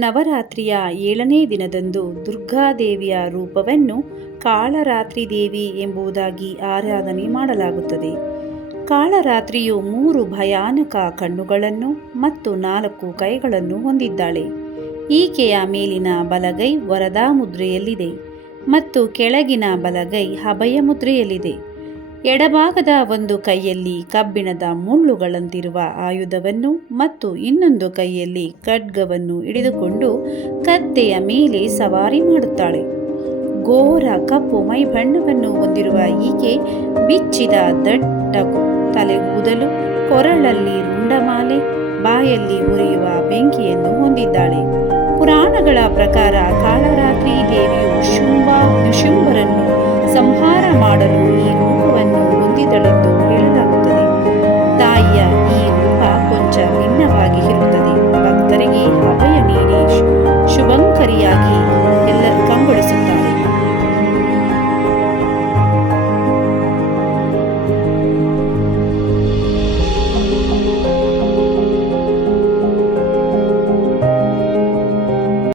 ನವರಾತ್ರಿಯ 7ನೇ ದಿನದಂದು ದುರ್ಗಾದೇವಿಯ ರೂಪವನ್ನು ಕಾಳರಾತ್ರಿ ದೇವಿ ಎಂಬುದಾಗಿ ಆರಾಧನೆ ಮಾಡಲಾಗುತ್ತದೆ. ಕಾಳರಾತ್ರಿಯು 3 ಭಯಾನಕ ಕಣ್ಣುಗಳನ್ನು ಮತ್ತು 4 ಕೈಗಳನ್ನು ಹೊಂದಿದ್ದಾಳೆ. ಈಕೆಯ ಮೇಲಿನ ಬಲಗೈ ವರದಾ ಮುದ್ರೆಯಲ್ಲಿದೆ ಮತ್ತು ಕೆಳಗಿನ ಬಲಗೈ ಅಭಯ ಮುದ್ರೆಯಲ್ಲಿದೆ. ಎಡಭಾಗದ ಒಂದು ಕೈಯಲ್ಲಿ ಕಬ್ಬಿಣದ ಮುಳ್ಳುಗಳಂತಿರುವ ಆಯುಧವನ್ನು ಮತ್ತು ಇನ್ನೊಂದು ಕೈಯಲ್ಲಿ ಖಡ್ಗವನ್ನು ಹಿಡಿದುಕೊಂಡು ಕತ್ತೆಯ ಮೇಲೆ ಸವಾರಿ ಮಾಡುತ್ತಾಳೆ. ಘೋರ ಕಪ್ಪು ಮೈಬಣ್ಣವನ್ನು ಹೊಂದಿರುವ ಈಕೆ ಬಿಚ್ಚಿದ ದಟ್ಟ ತಲೆಗೂದಲು, ಕೊರಳಲ್ಲಿ ರುಂಡಮಾಲೆ, ಬಾಯಲ್ಲಿ ಉರಿಯುವ ಬೆಂಕಿಯನ್ನು ಹೊಂದಿದ್ದಾಳೆ. ಪುರಾಣಗಳ ಪ್ರಕಾರ ಕಾಳರಾತ್ರಿ ದೇವಿಯು ಶುಂಭ ನಿಶುಂಭರನ್ನು ಸಂಹಾರ ಮಾಡಲು ಈ ರೂಪವನ್ನು ಹೊಂದಿದಳೆಂದು ಹೇಳಲಾಗುತ್ತದೆ. ತಾಯಿಯ ಈ ರೂಪ ಕೊಂಚ ಭಿನ್ನವಾಗಿ ಇರುತ್ತದೆ. ಭಕ್ತರಿಗೆ ಅಭಯ ನೀಡಿ ಶುಭಂಕರಿಯಾಗಿ